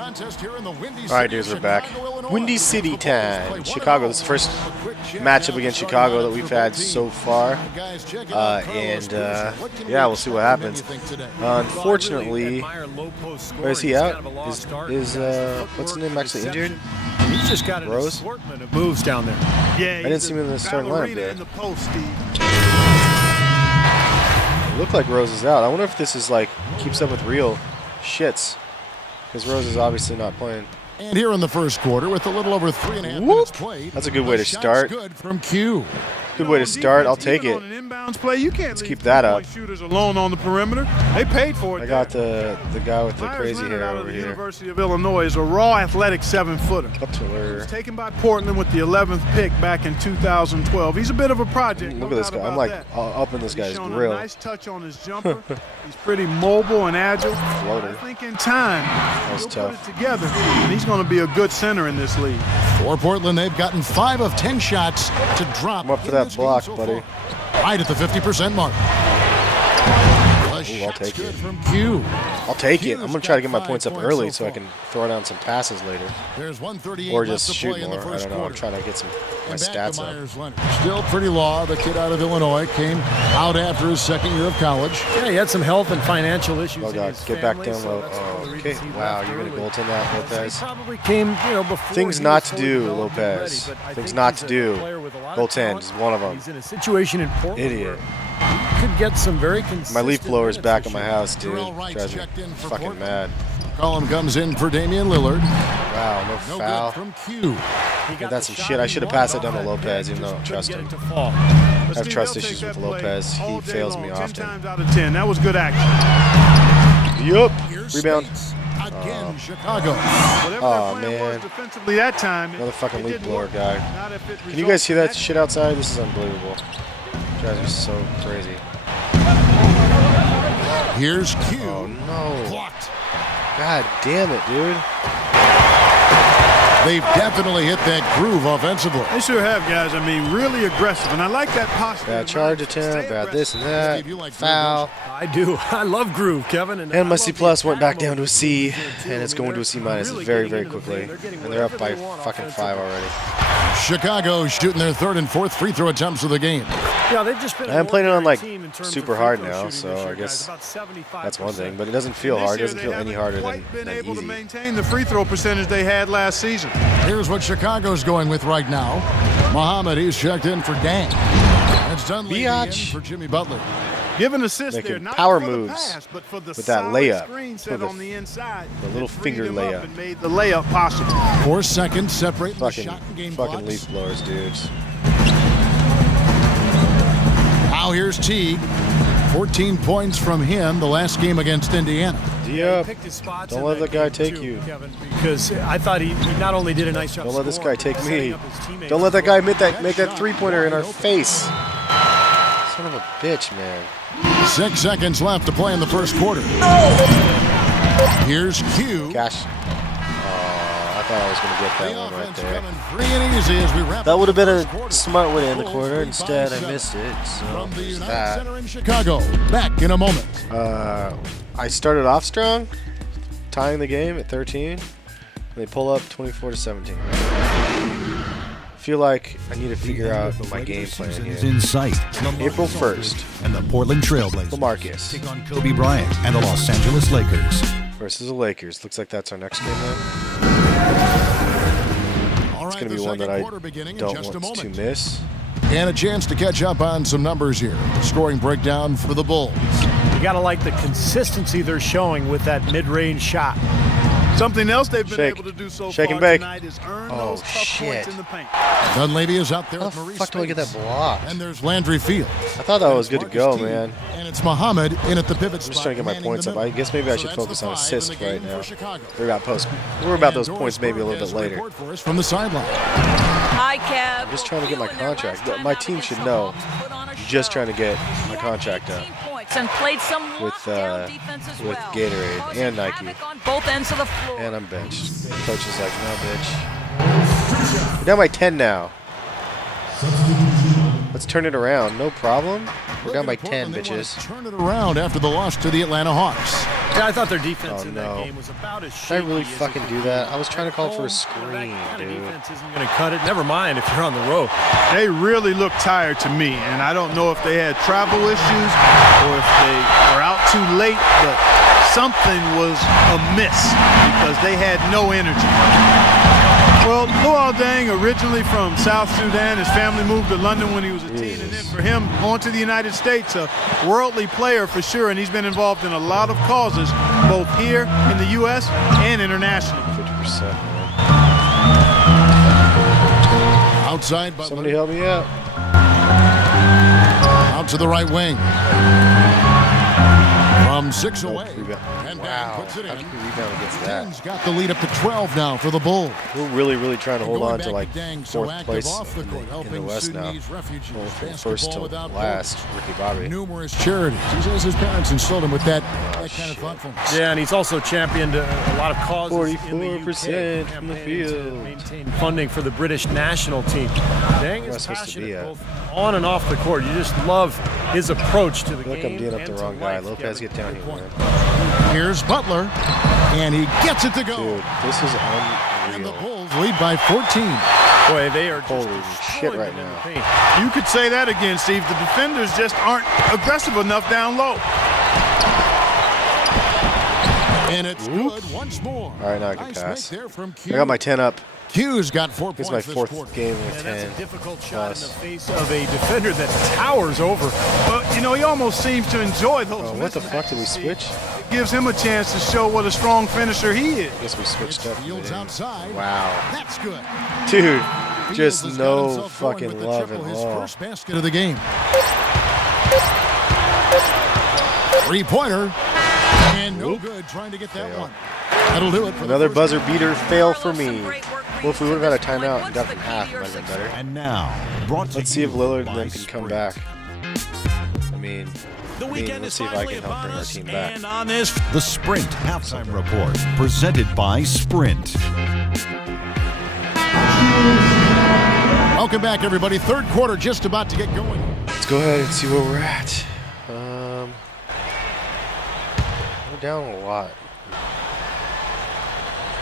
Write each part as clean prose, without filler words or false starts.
Alright, dudes, we're back. Windy City time. Chicago. This is the first matchup against Chicago that we've had so far. Yeah, we'll see what happens. Unfortunately, where is he out? Is what's his name actually injured? He's just got an Rose? assortment of moves down there. Yeah, I didn't see him in the starting lineup there. It looked like Rose is out. I wonder if this is like keeps up with real shits. Because Rose is obviously not playing. And here in the first quarter, with a little over 3.5 minutes played, that's a good way to start. Good from Q. Good way to start. I'll take it. Let's keep that up. Shooters alone on the perimeter. They paid for it. I got the guy with the crazy hair over here. University of Illinois is a raw, athletic 7-footer. He was taken by Portland with the 11th pick back in 2012. He's a bit of a project. Look at this guy. I'm like up in this guy's grill. Nice touch on his jumper. He's pretty mobile and agile. Floater. I think in time That's tough. Put it together, and he's going to be a good center in this league. For Portland, they've gotten 5 of 10 shots to drop. I'm up for that block, buddy. Right at the 50% mark. Ooh, I'll take it. From Q. I'll take it. I'm going to try to get my points up early so I can throw down some passes later. Or just shoot more. I don't know. I'm trying to get my stats up. Still pretty law. The kid out of Illinois came out after his second year of college. Yeah, he had some health and financial issues. Oh, God. Get back down low. Oh, okay. Wow, you're going to goaltend that, Lopez. Probably came, before. Things not to do, Lopez. Things not to do. Goaltend is one of them. He's in a situation in Portland. Idiot. Could get some very consistent. My leaf blower is back at my house, dude. Drives me fucking mad. Column comes in for Damian Lillard. Wow, no foul. From Q. That's some shit. I should have passed it down to Lopez, even though I don't trust him. I have trust issues with Lopez. He fails me often. 10 times out of 10. That was good action. Yup. Rebound. Again, Chicago. Oh, man. Defensively that time. Another fucking leaf blower guy. Can you guys see that shit outside? This is unbelievable. Drives me so crazy. Here's Q. Oh, no. Blocked. God damn it, dude. They've definitely hit that groove offensively. They sure have, guys. I mean, really aggressive. And I like that posture. Bad charge attempt, bad this and that. Foul. I do. I love groove, Kevin. And my C+ went back down to a C, and it's going to a C- very, very quickly. And they're up by fucking 5 already. Chicago shooting their 3rd and 4th free throw attempts of the game. Yeah, they've just been I'm playing it on like super hard now, so I guess that's one thing. But it doesn't feel hard. It doesn't feel any harder than able to easy. maintain the free throw percentage they had last season. Here's what Chicago's going with right now. Muhammad, he's checked in for Dan. That's Dunleavy in for Jimmy Butler. Give an assist Making there, not power for the moves pass, but for the with that solid layup. screen set on the inside. The little finger layup. And made the layup possible. 4 seconds separate the Fucking shot and game fucking blocks. leaf blowers, dudes. Now here's Teague. 14 points from him the last game against Indiana. Yep. Don't let that guy take you. Kevin, because I thought he not only did a nice job. Don't let this guy take me. Don't let that guy make that three-pointer in our face. Son of a bitch, man. 6 seconds left to play in the first quarter. Here's Q. Gosh. I thought I was going to get that one right there. Free and easy as we wrap That would have been a smart way to end the quarter. Instead, I missed it. So there's that. Center in Chicago. Back in a moment. I started off strong, tying the game at 13. They pull up 24-17. I feel like I need to figure out my game plan here. In sight. April 1st. And the Portland Trailblazers LaMarcus take on Kobe Bryant and the Los Angeles Lakers. Versus the Lakers. Looks like that's our next game then. It's going to be one that I don't want to miss. And a chance to catch up on some numbers here. Scoring breakdown for the Bulls. You got to like the consistency they're showing with that mid-range shot. Something else they've been able to do so far tonight is earn those tough points in the paint. Dunleavy is out there. How the fuck do I get that block? And there's Landry Fields. I thought that was good to go, man. And it's Muhammad in at the pivot spot. I'm just trying to get my points up. I guess maybe I should focus on assists right now. We're about those points maybe a little bit later. From the sideline. Hi, Kev. I'm just trying to get my contract. My team should know. I'm just trying to get my contract up. And played some with Gatorade and Nike. On both ends of the floor. And I'm benched. The coach is like, no, bitch. We're down by 10 now. Let's turn it around. No problem. We're down by 10, bitches. Turn it around after the loss to the Atlanta Hawks. Yeah, I thought their defense in no. that game was about as Did I shaky really as fucking it do could that? be. I was trying to call for a That screen, kind of dude. defense isn't going to cut it. Never mind if you're on the road. They really look tired to me, and I don't know if they had travel issues or if they were out too late, but something was amiss because they had no energy. Well, Luol Deng, originally from South Sudan, his family moved to London when he was a teen, and then for him, going to the United States, a worldly player for sure, and he's been involved in a lot of causes, both here in the U.S. and internationally. 50%, man. Outside, but Somebody help me out. out to the right wing. From 6 away. Rebound. And Wow. Deng puts it How in. can you rebound against that? Deng's got the lead up to 12 now for the Bulls. We're really trying to hold Going on back to like Deng, so 4th active place off the court, in the helping West now. Sudanese refugees. Going from Basketball first to without last, Ricky Bobby. numerous charities. He says his parents instilled him with that kind of shit. thoughtfulness. Yeah, and he's also championed a lot of causes in the 44% UK, from the campaigning to field. maintain funding for the British national team. Deng Where am I is supposed to be passionate at? both on and off the court. You just love his approach to the I feel like I'm game. doing up and the to wrong guy. life. Lopez, Yeah, get down here, man. Here's Butler, and he gets it to go. Dude, this is And the unreal. Bulls lead by 14. Boy, they are Holy just shit destroying right them in now. the paint. You could say that again, Steve. The defenders just aren't aggressive enough down low. And it's good once more. All right, now I can Nice pass. make there from I got my 10 up. Q's got 4 This points is my this 4th quarter. game And with that's 10. a difficult shot in plus. the face of a defender that towers over. But, you know, he almost seems to enjoy those. Oh, what the fuck? Did we switch? It gives him a chance to show what a strong finisher he is. I guess we switched up. Fields man. outside. Wow. That's good. Dude, Fields just has got no himself going fucking with the love triple, at his all. first basket of the game. 3-pointer. And no good trying to get that Fail. one. That'll do it for Another the first buzzer beater fail for Some me. great work Well, if we would have had a to this point. timeout and got What's from the half, key it to might your have been better. And now, brought to Let's see you if Lillard by then can come Sprint. back. I mean, let's see if I can help bring our team back. on this The Sprint Halftime Report, presented by Sprint. Welcome back, everybody. Third quarter just about to get going. Let's go ahead and see where we're at. We're down a lot.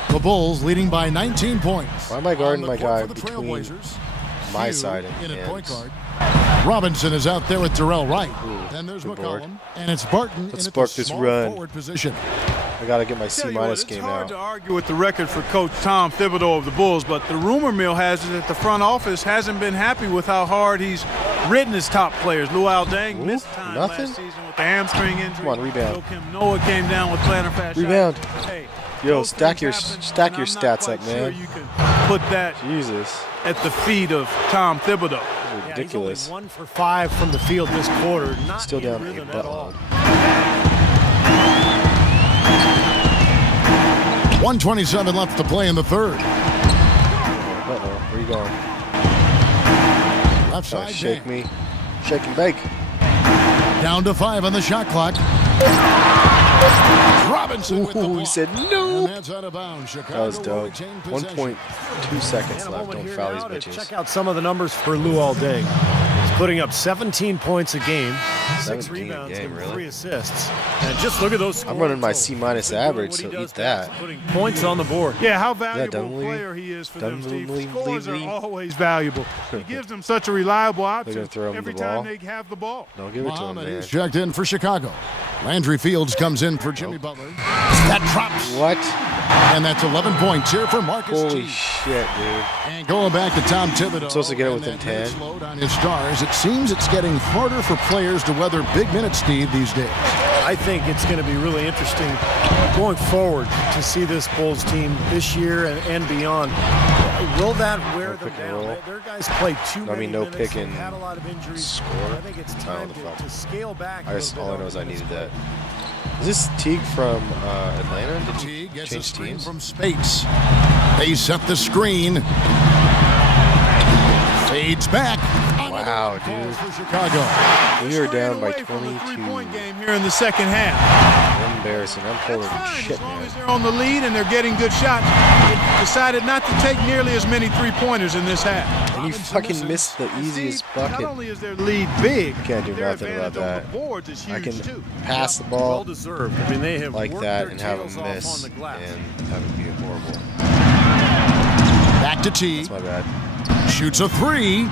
The Bulls leading by 19 points. Why am I guarding On the my court guy for the between Trailblazers. my Hugh side and in at point his? guard. Robinson is out there with Darrell Wright. Ooh, Then there's good board. McCollum. And it's Barton Let's in at spark the this small run. forward position. I gotta get my Tell C you what, minus it's game hard out. to argue with the record for Coach Tom Thibodeau of the Bulls, but the rumor mill has it that the front office hasn't been happy with how hard he's ridden his top players. Luol Deng Ooh, missed time nothing? last season with the hamstring injury. Come on, rebound. Joakim Noah came down with plantar fasciitis. Rebound. Hey, Yo, those stack your things happen, stack and your I'm not stats quite up, sure man. you can put that Jesus, at the feet of Tom Thibodeau. ridiculous. Yeah, he's only 1 for 5 from the field this quarter. Not Still in down rhythm 8 at all. Butler. 1:27 left to play in the third. Uh-oh, where you going? Left Trying side to shake Deng. me. Shake and bake. Down to 5 on the shot clock. Robinson with the Ooh, block. he said And no. that's out of bounds. Chicago That was will dope. retain possession. 1.2 seconds And a left. moment Don't here foul now these to bitches. check out some of the numbers for Luol Deng. He's putting up 17 points a game, 6 17 a rebounds, game, and really? 3 assists. And just look at those scores. I'm running my totals. C minus Doing average, what he so does eat that. best, putting points on the board. Yeah, how valuable Dunleavy? player he is for them, Steve. Dunleavy? Scores are always valuable. He gives them such a reliable option gonna throw him every the ball? time they have the ball. No, give it to him, Muhammad man. is checked in for Chicago. Landry Fields comes in for Jimmy Butler. That drops. What? And that's 11 points here for Marcus Holy T. shit, dude. And going back to Tom Thibodeau. I'm supposed to get it and within that minutes 10. load on his stars. It seems it's getting harder for players to weather big minutes, Steve, these days. I think it's going to be really interesting going forward to see this Bulls team this year and beyond. Will that wear them pick and down? roll. Their guys played too many no minutes. pick They've and had a lot of injuries. score. I think it's I don't time know the fuck. to scale back. I just, a little all I bit know is I on the needed minutes. that. Is this Teague from Atlanta? Did T he gets a change screen teams? from Spates. They set the screen. Fades back. On Wow, dude. For Chicago. We are down by Away from the 22. three-point game here in the second half. Embarrassing. I'm pulling Fine, shit, as long man. as they're on the lead and they're getting good shots. They decided not to take nearly as many three-pointers in this half. And you fucking missed the easiest Not bucket. only is their lead big, Can't do their nothing about advantage on that. the boards is I huge can too. pass the Well ball deserved. I mean, they have like worked that their and have tails him off miss on the glass. and have it be horrible. Back to T. That's my bad. Shoots a three.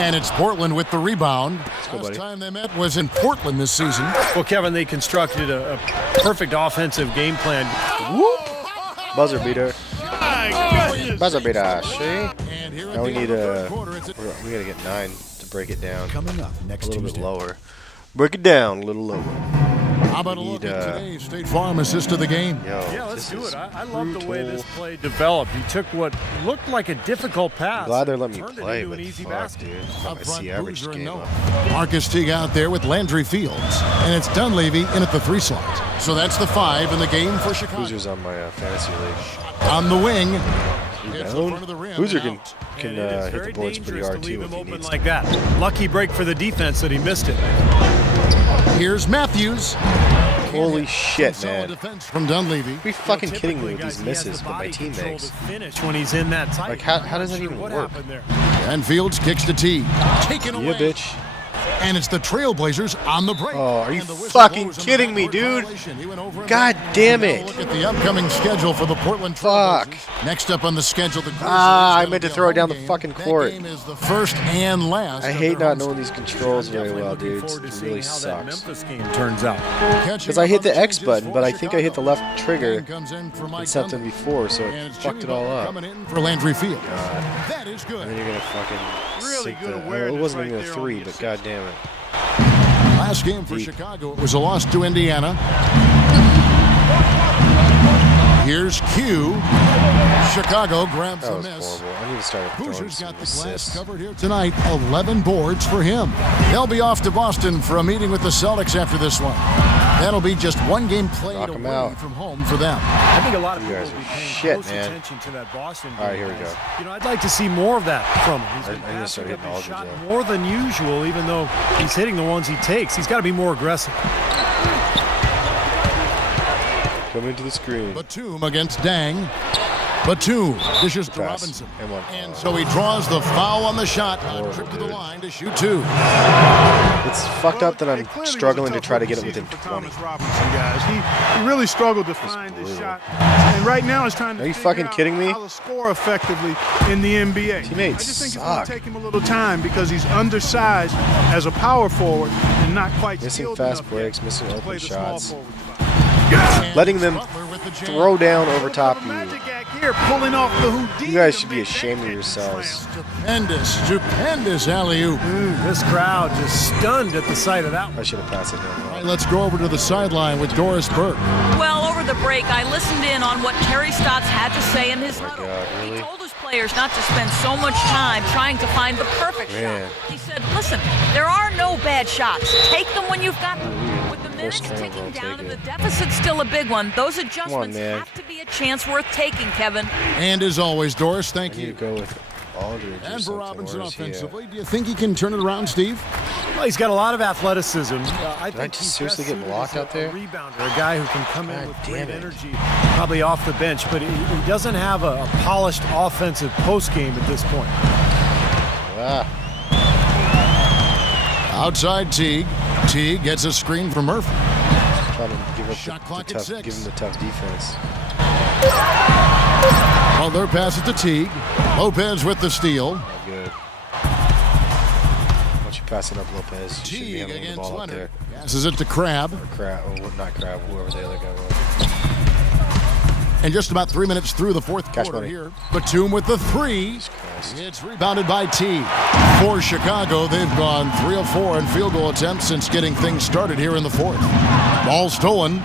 And it's Portland with the rebound. go, Last buddy. time they met was in Portland this season. Well, Kevin, they constructed a perfect offensive game plan. Buzzer beater. My goodness. Buzzer beater. See? And here Now we at the need end of the a. third quarter, it's We gotta get 9 to break it down. coming up A next little bit Tuesday. lower. Break it down a little lower. How about a We look need, at today's State Farm assist of the game? Yo, Yeah, let's this do is it. I love the way this brutal. play developed. He took what looked like a difficult pass. Glad they're letting me turned it play, into but an easy fuck, basket. dude. Up I front, see average Boozer and game Noah. up. Marcus Teague out there with Landry Fields. And it's Dunleavy in at the 3 slot. So that's the 5 in the game for Chicago. Boozer's on my fantasy league. On the wing. Hits the Down. front of the rim Boozer and can out. And it is hit the very boards pretty dangerous hard to leave too him if he open needs like that. Lucky break for the defense that he missed it. Here's Matthews. Holy shit, Solid man. defense from Dunleavy. Be fucking kidding me Typically, with guys, these he has misses the that my body team control makes. to finish when he's in that tight. Like, how I'm does not that sure even what work? happened there. And Fields kicks to T. Taken Yeah, away. bitch. And it's the Trailblazers on the break. Oh, are you And the whistle fucking blows on the kidding me, backcourt dude? violation. He went over and God back. damn Now it. Look at the upcoming schedule for the Portland Fuck. Trailblazers. Next up on the schedule, the Grizzlies. I It'll meant to be a throw it down home the game. fucking That court. game is the first and last. I of hate their not home knowing these controls very Definitely well, looking dude. forward to It seeing really how that sucks. Memphis game turns out. Because I hit the X button, but I think I hit the left trigger Comes in for Mike and something Dunleavy. before, so And it it's fucked it Jimmy all Butler up. coming in for Landry Fields. God. That is And then good. you're gonna fucking Really sink good the. awareness It wasn't right even a there on 3, the but assist. god damn it. Last game for Deep. Chicago, it was a loss to Indiana. Here's Q. Chicago grabs That the was miss. horrible. I need to start throwing Boozer's some got the glass assists. covered here tonight. 11 boards for him. They'll be off to Boston for a meeting with the Celtics after this one. That'll be just one game played Knock 'em away out. from home for them. I think a lot of You people guys will be are paying shit, close man. attention to that Boston game. All right, here we guys. go. You know, I'd like to see more of that from him. He's I been need to passing start up hitting his all shot of them. more than usual, even though he's hitting the ones he takes. He's got to be more aggressive. Coming into the screen. Batum against Dang. Batum dishes to Pass. Robinson. And one. And so he draws the foul on the shot. A Horrible, trip to the dude. line to shoot 2. It's fucked up that It I'm clearly was a struggling to tough try to get it season within for 20. Thomas Robinson, guys. He really struggled to find his brutal. shot, and right now he's trying to Are you figure fucking out kidding me? how to score effectively in the NBA. Teammates I just think it's going suck. to take him a little time because he's undersized as a power forward and not quite Missing skilled fast enough breaks, yet missing to open play the small shots. forward spot. Letting them Butler with the jam. throw down over top of you. Magic act here, pulling off the Houdini. You guys to should be make that ashamed of catch yourselves. slam. Stupendous alley-oop. This crowd just stunned at the sight of that one. I should have passed it down. All right, let's go over to the sideline with Doris Burke. Well, over the break, I listened in on what Terry Stotts had to say in his huddle. God, He really? told his players not to spend so much time trying to find the perfect Man. shot. He said, listen, there are no bad shots. Take them when you've got them. With the minutes turnover, ticking I'll down take and the it. deficit's still a big one, those adjustments man. have to be a chance worth taking, Kevin. And as always, Doris, I thank need to you. go with Aldridge or And for something. Robinson Where's he at? offensively, do you think he can turn it around, Steve? Well, he's got a lot of athleticism. I I think just he's seriously best get suited blocked as out there? A rebounder, a guy who can come in God with damn great it. energy, probably off the bench, but he doesn't have a polished offensive post game at this point. Ah, Outside Teague. Teague gets a screen from Murphy. trying to give up Shot the clock at tough, 6. give him the tough defense. Butler passes to Teague. Lopez with the steal. Not good. Why don't you pass it up, Lopez? You should be Teague handling the against ball up Leonard. there. Passes it to Crab. Crab, oh, not Crab, whoever the other guy was. And just about 3 minutes through the fourth Cash quarter money. here. Batum with the 3. Jesus Christ. It's rebounded by T. For Chicago, they've gone 3 of 4 in field goal attempts since getting things started here in the fourth. Ball stolen.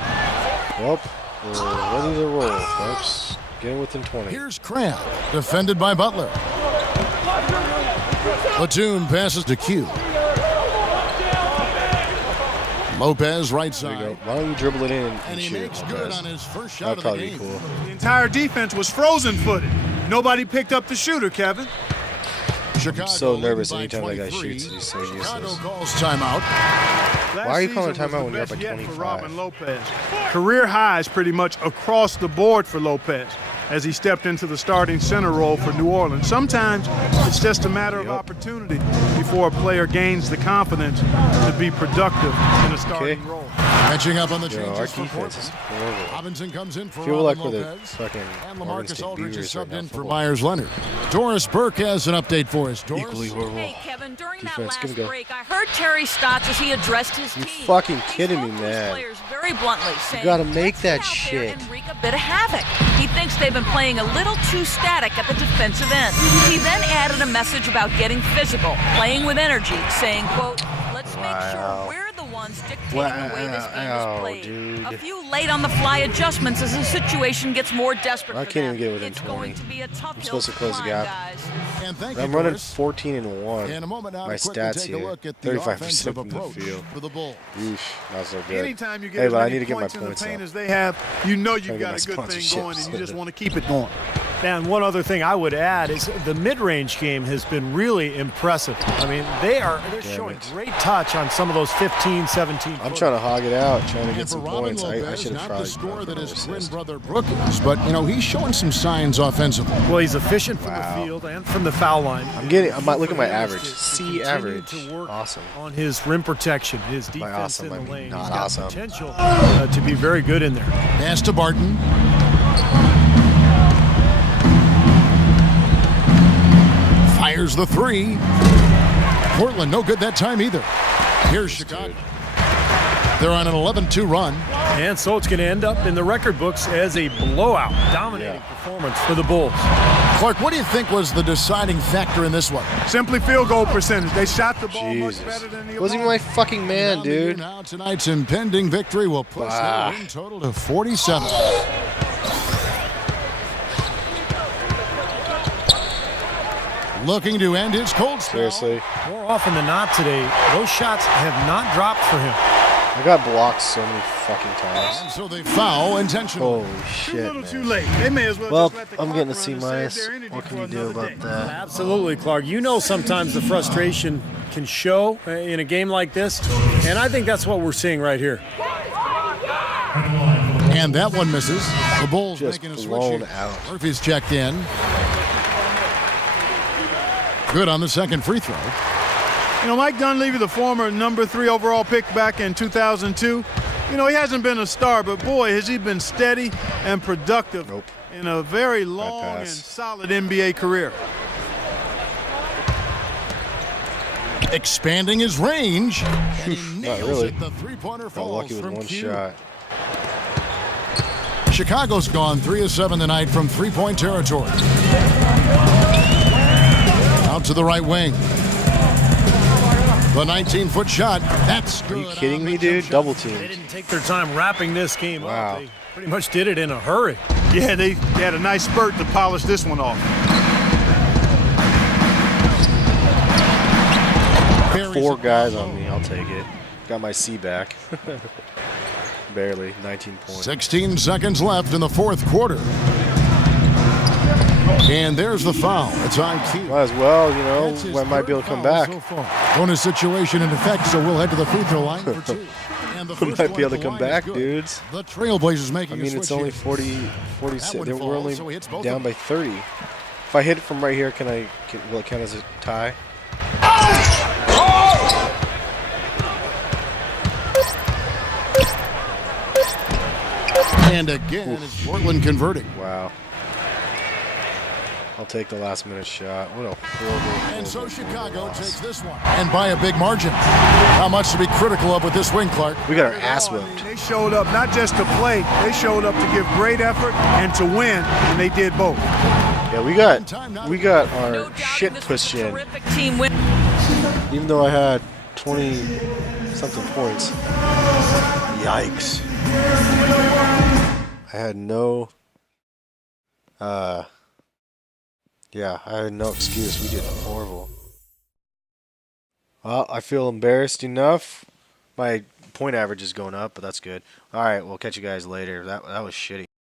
Well, we're ready to roll, folks. Getting within 20. Here's Crab, defended by Butler. Batum passes to Q. Lopez right There you go. side. Why don't you dribble it in And and he shoot? makes good Lopez? on his first shot That'd of the probably be game. cool. The entire defense was frozen-footed. Nobody picked up the shooter, Kevin. Chicago so nervous leading by anytime that guy 23. shoots. He's so Chicago useless. calls timeout. Last Why are you calling a season was timeout the when you're up best by yet for 25? Robin Lopez. Career highs pretty much across the board for Lopez as he stepped into the starting center role for New Orleans. Sometimes it's just a matter of opportunity before a player gains the confidence to be productive in a starting role. Catching up on the Yo, our changes for defense is Portland. horrible. Robinson comes in for Feel like Robin we're the Lopez. fucking And Oregon LaMarcus State Aldridge is Beavers right subbed now. in for Football. Myers Leonard. Doris Burke has an update for us. Doris? Equally horrible. Hey, Kevin, during that Defense, give last him go. break, I heard Terry Stotts as he addressed his You team. fucking He kidding spoke me, to his man. players very bluntly, saying, gotta make "Let's that get out there shit." and wreak a bit of havoc. He thinks they've been playing a little too static at the defensive end. He then added a message about getting physical, playing with energy, saying, quote, "Let's make sure we're the ones dictating the way this game is played." Dude. A few late-on-the-fly adjustments as the situation gets more desperate I for can't them. even get within It's 20. going to be a tough I'm hill supposed to close the climb, gap. guys. And thank you, I'm running Doris. 14-1. In a moment now, My quickly stats take a here, look at the 35% offensive from the approach field. for the Bulls. Yeesh, not so good. Anytime you get Hey, as but I many need to get my points in the points paint up. as they have, you know Trying you've to got get a my good thing going, and you sponsorships. just want to keep it going. And one other thing I would add is the mid-range game has been really impressive. I mean, they're showing it. great touch on some of those 15, 17. I'm trying to hog it out, trying to And get for some Robin points. I Lopez, should have not probably the score gone that for his an twin assist. brother Brooke is, but he's showing some signs offensively. Well, he's efficient from Wow. the field and from the foul line. I might look at my average. C Continue average. to work Awesome. on his rim protection, his By defense awesome, in I the mean lane. not He's got awesome. potential to be very good in there. Pass to Barton. Fires the three. Portland, no good that time either. Here's Chicago. They're on an 11-2 run. And so it's going to end up in the record books as a blowout, dominating performance for the Bulls. Clark, what do you think was the deciding factor in this one? Simply field goal percentage. They shot the ball much Jesus. better than the Wasn't even my opponent. fucking man, Down the year dude. Now tonight's impending victory will push Ah. their win total to 47. Looking to end his cold spell. Seriously. More often than not today, those shots have not dropped for him. I got blocked so many fucking times. And so they foul intentionally. Holy Too shit, little, too man. late. They may as well, Well, just let the I'm clock getting a run C and save minus. their energy What can for you do another about day. that? Absolutely, Clark. You know sometimes the frustration can show in a game like this, and I think that's what we're seeing right here. And that one misses. The Bulls Just making a switch blown here. out. Murphy's checked in. Good on the second free throw. You know, Mike Dunleavy, the former number 3 overall pick back in 2002, he hasn't been a star, but boy, has he been steady and productive Nope. in a very long and pass. solid NBA career. Expanding his range. And he nails really. it. The three-pointer Got falls lucky with from one Q. shot. Chicago's gone 3 of 7 tonight from three-point territory. Out to the right wing. The 19-foot shot. That's good. Are you kidding on me, the dude? jump Double shot. They team. didn't take their time wrapping this game Wow. up. They pretty much did it in a hurry. Yeah, they had a nice spurt to polish this one off. Buries 4 it. guys on me. I'll take it. Got my C back. Barely. 19 points. 16 seconds left in the fourth quarter. And there's the foul. It's on Q. Might as well, That's his I might be able third to come foul back. so far. Bonus situation in effect, so we'll head to the free throw line for 2. And the I first might one be at able to the come line is back, good. dudes. The Trailblazers I making a mean, switch it's only here. 40, 46. one We're falls, only so he hits both down of by them. 30. If I hit it from right here, will it count as a tie? And again, it's Portland converting. Wow. I'll take the last minute shot. What a horrible. And so horrible, horrible Chicago loss. takes this one. And by a big margin. How much to be critical of with this win, Clark? We got our ass I mean, whipped. they showed up not just to play, they showed up to give great effort and to win, and they did both. Yeah, we got our No doubting shit this was pushed a in. terrific team win. Even though I had 20 something points. Yikes. I had no yeah, I had no excuse. We did horrible. Well, I feel embarrassed enough. My point average is going up, but that's good. All right, we'll catch you guys later. That was shitty.